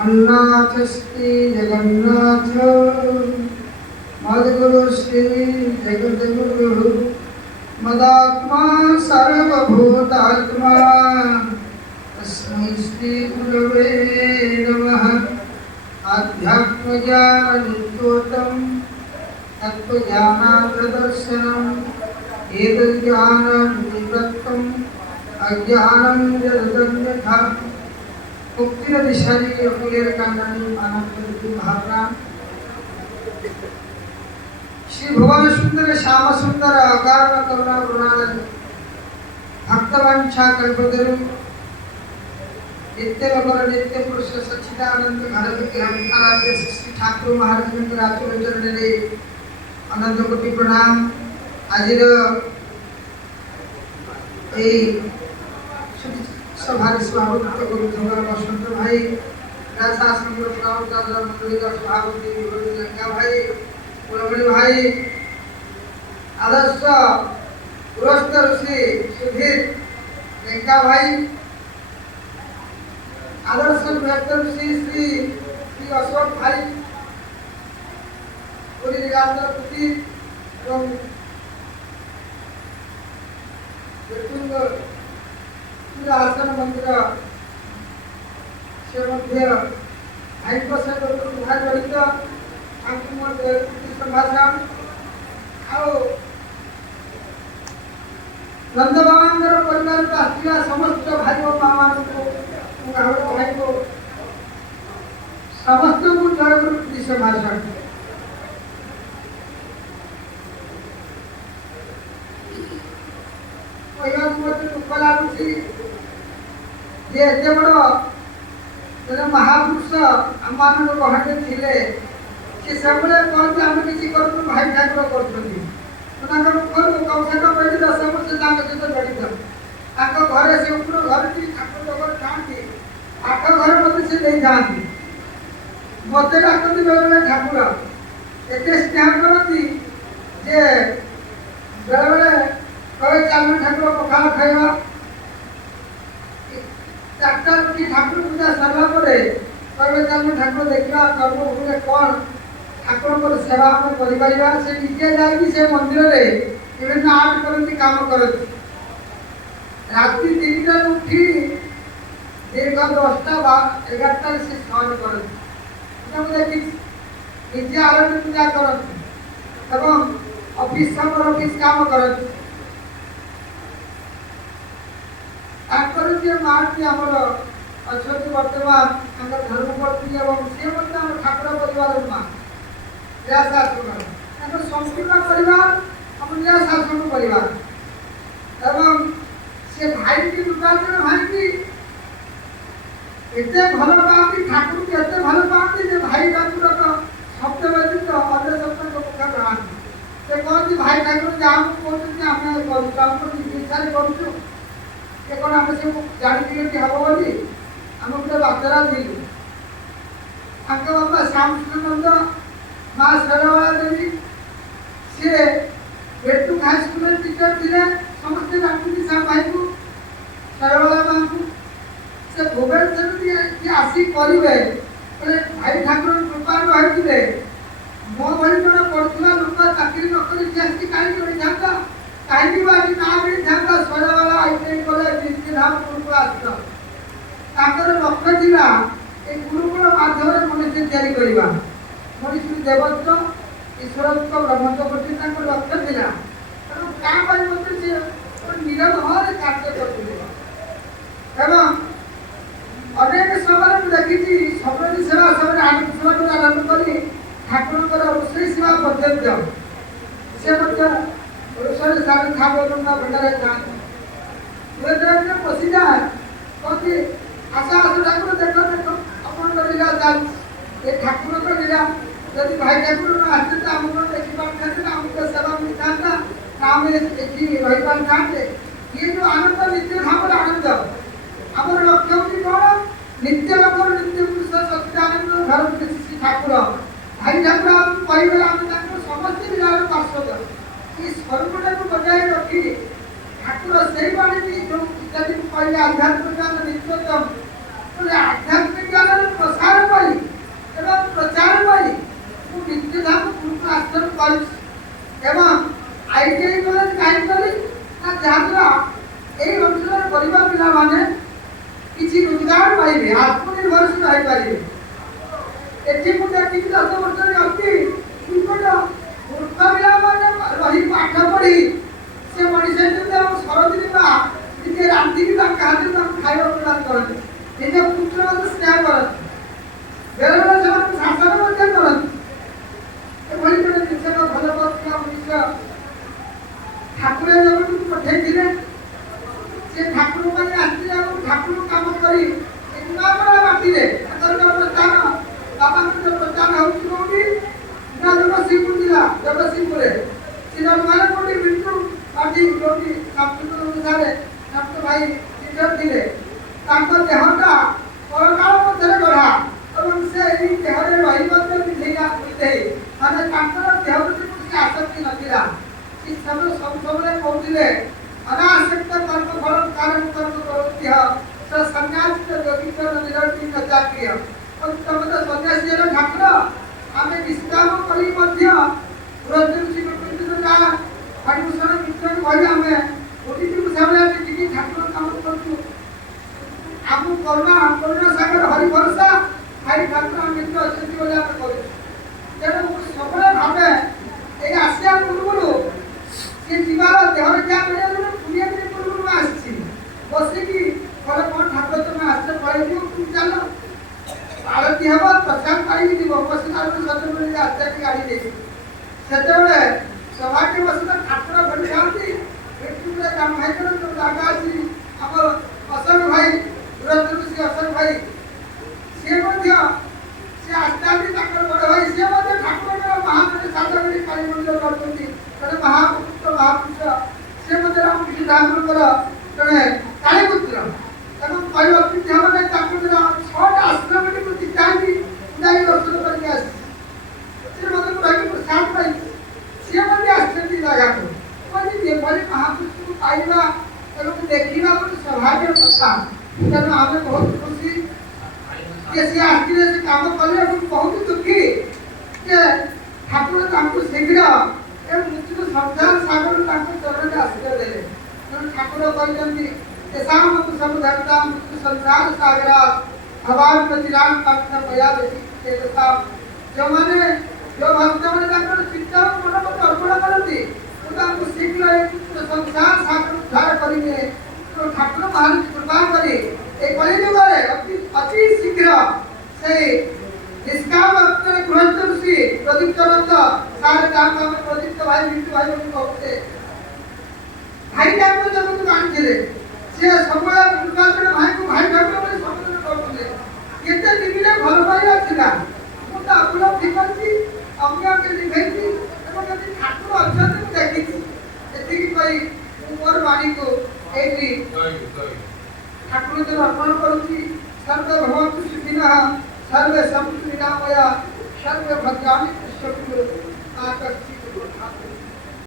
अन्नाथ श्री जगन्नाथ मद्गुरु श्री जगद्गुरु मदात्मा सर्वभूतात्मा तस्मै श्री गुरवे नमः। आध्यात्मज्ञाननित्योतम तत्त्वज्ञानार्थदर्शनम् एतज्ज्ञाननिवृत्तम् अज्ञानं यदन्यथा मुक्तिर दिशारी अपुलेर कांडानी मानव महाप्राण श्री भुवन सुंदर श्याम सुंदर अकारण करुणा गुणानंद भक्तवांछा कल्पतरु नित्य नगर नित्य पुरुष सच्चिदानंद घर आराध्य श्री ठाकुर महाराज आचरण चरण अनंत कोटि प्रणाम। आज सभारे सभापति गुरुदेव बसंत भाई शासन मंडली सभापति लंका भाई कुलमणि भाई आदर्श पुरस्थ ऋषि सुधीर लंका भाई आदर्श ऋषि श्री श्री अशोक भाई पूरी निरांतरपति एवं आसन मंदिर से भाई सहित भाई जड़ित संभाषण नंद बाबांकर परिवार आसला समस्त भाई और माँ भाई को समस्त को जय गुरु संभाषण दुख लगुच एते बड़ जन महापुरुष आम गहने थे सी सब कहते आम किसी करूँ भाई ठाकुर कर कम से कम 10 वर्ष सहित जड़ित घरे से ऊपर घर की ठाकुर जगह खाती 8 घर मत से नहीं जाती मत डाकती बेले बेले ठाकुर एत स्नेह करती जे बेले बेले कहे चल ठाकुर पखाल खाइबा 4टा रुटी ठाकुर पूजा सरला परे कहे चल ठाकुर देखा कर्म भूले कौन ठाकुर सेवा आम कर से निजे जाकि से मंदिर में विभिन्न आर्ट करती काम करती राति 3टा उठी दीर्घ 10टा 11टा से सहन करती देखी निजे आरती पूजा करती एवं ऑफिस ऑफिस काम करती माटी आमर अच्छा बर्तमान धर्मपत्नी और सी ठाकुर परिवार माँ संपूर्ण परिवार आम शासन परिवार एवं से भाई की दुकान भाई की एत भल पाती ठाकुर की एत भल पाती भाई ठाकुर शब्द व्यतीत अन्य शब्द मुखा कहानी से कहती भाई ठाकुर जहाँ कहते आम इच्छा करूँ कौन आम सब जानी कि हम बोली आम गोटे बातरा दिलु बापा श्यामनंद माँ सरवाला देवी सी बेटू हाईस्कूल टीचर थे समस्त डाकती श्याम भाई को सरवाला माँ को से भुवनेश्वर आसी करेंगे भाई ठाकुर कृपा रही मो भाई जन पढ़ुला लोक चाकरी नक आसी कहीं मिल था कहीं बाजी ना मिल था सरवाला आईटीआई कॉलेज धाम गुरुकुल आश्रम लक्ष्य था ये गुरुकुल माध्यम मनुष्य तैयारी करवा मनुष्य देवत्व ईश्वरत्व ब्रह्मत्वटी लक्ष्य था तेणु क्या निरव भाव कार्य करते अनेक समय देखी सबरी सेवा सब सेवा आरंभ कर ठाकुर रोषई सेवा पर्यंत से रोषे सारे खावे भंडारे खाते पशि जाए कहती आशा आस ठाकुर देख देख अपन लीला चल ये ठाकुर लीला जब भाई ठाकुर न आते तो आम कौन देखी पाते आमको सेवा मिलता आम ये रही पाते ये जो आनंद नित्य भाव आनंद आम लक्ष्य हूँ कौन नित्य लोक नित्य पुरुष सच्चिदानंद घर श्री ठाकुर भाई ठाकुर आम कहे समस्त लीला पार्षद ये स्वरूपटा को बजाय रखी ठाकुर से बाणी जो कहले आध्यात्मिक नित्यतम आध्यात्मिक ज्ञान प्रसार पाई एवं प्रचार पाई मु विद्याधाम गुरुकुल आश्रम कॉलेज एवं आईटीआई कॉलेज काहे कली ना जहाद्वारा এই অঞ্চলের গরিব পিলামানে কিছু রোজগার পাইবে আত্মনির্ভরশীল হয়ে পারিবে এটি মু দেখি 10 বছর অতি সুন্দর মূর্খ পিলামানে রহি পাঠ পড়ি সে মଣିଷ ଯେତେ ସରଦିନ ବା ନିଜେ ରାନ୍ଧିକି ତାଙ୍କ ହାତରେ ତାଙ୍କୁ ଖାଇବା ପ୍ରଦାନ କରନ୍ତି ନିଜ ପୁତ୍ର ମଧ୍ୟ ସ୍ନେହ କରନ୍ତି ବେଳେବେଳେ ସେମାନଙ୍କୁ ଶାସନ ମଧ୍ୟ କରନ୍ତି ଏଭଳି ଜଣେ ନିଶ୍ଚୟ ଭଲ ପାଉଥିବା ମଣିଷ ଠାକୁର ଜଗତକୁ ପଠେଇଥିଲେ ସେ ଠାକୁର ମାନେ ଆସିଥିଲେ ଏବଂ ଠାକୁର କାମ କରି ନୂଆପଡ଼ା ମାଟିରେ ପ୍ରସ୍ଥାନ ବାବାଙ୍କର ପ୍ରସ୍ଥାନ ହେଉଛି କୋଉଠି ନା ଜଗତସିଂହପୁର ଜିଲ୍ଲା ଜଗତସିଂହପୁରରେ ଶ୍ରୀରାମ କୋଉଠି ବିଷ୍ଣୁ ପାଠି ଯୋଉଠି ସାଂସ୍କୃତିକ ଅନୁସାରେ ତାଙ୍କ ଭାଇ ଟିଚର ଥିଲେ ତାଙ୍କ ଦେହଟା ପରକାଳ ମଧ୍ୟରେ ଗଢ଼ା ଏବଂ ସେ ଏହି ଦେହରେ ରହି ମଧ୍ୟ ବିଧେଇ ମାନେ ତାଙ୍କର ଦେହ ପ୍ରତି କୌଣସି ଆସକ୍ତି ନଥିଲା ସେ ସବୁବେଳେ କହୁଥିଲେ अनासक्त कर्म फल कारण कर्म करोति स सन्यासित योगीश्वर निरति न चाक्रिय और तब तो सन्यासी रे ठाकुर आमे निष्काम करी मध्य ब्रह्मचर्य शिवकृष्ण का हरिभूषण मित्र भई आमे ओटी सामने टिकी ठाकुर काम करछु आमु करुणा सागर हरि भरोसा हरि ठाकुर मित्र अछति बोले आमे करू तेणु सबले भाबे ए आसिया पूर्वरु से जीवार देहर क्या करे पुलिया दिन पूर्व आसी बसिकी कले कोन ठाकुर तुम आश्रय पड़े तुम चलो आरती हवा प्रसाद पाई দিব बसिनार में सत्य मिल आश्रय की गाड़ी दे सेतेबे सभा के बसिना ठाकुर बड़ी शांति व्यक्ति काम है करो तो जागा आसी हमर अशोक भाई गुरुदेव श्री अशोक भाई से मध्य से आस्थादी ताकर बड़ भाई से मध्य ठाकुर महापुरुष साधकरी काली मंदिर करती जड़े महापुरुष महापुरुष से मध्य रामकृष्ण ठाकुर जड़े कालीपुत्र एवं परिवर्तित होने छठ आश्रम चाहिए उदाई दर्शन करके आसी प्रसाद पाई सी आसती जगह को महापुरुष को पाइबा एवं देखा गोटे सौभाग्य कथा तेणु आम बहुत खुशी जे सी आसते से कम कले बहुत दुखी जे ठाकुर शीघ्र एवं निश्चित संसार सागर चरण में आश्रय देले ठाकुर कहते यशाम सब धरता मृत्यु संसार सागर अभाव चिराग पक्ष पया जो मैंने जो भक्त मैंने चित्त मन मत अर्पण करती शीघ्र संसार सागर उद्धार करेंगे तो ठाकुर महाराज कृपा करे कलिजुग अति शीघ्र से निष्काम भक्त गृहस्थ ऋषि प्रदीप चंद सारे काम में प्रदीप भाई बिट्टू भाई कहते भाई ठाकुर जगत आनी से सब कृपाचरण भाई को भाई ठाकुर संबोधन करते केते दिने भल पाइला थिला मुझे उपलब्धि करछि अज्ञा के निभेछि एवं यदि ठाकुर अछन देखि एति कहि मोर वाणी को एति ठाकुर जो अर्पण करूछि सर्व भवन्तु सुखिनः सर्वे सन्तु निरामया सर्वे भद्राणि पश्यन्तु आकाश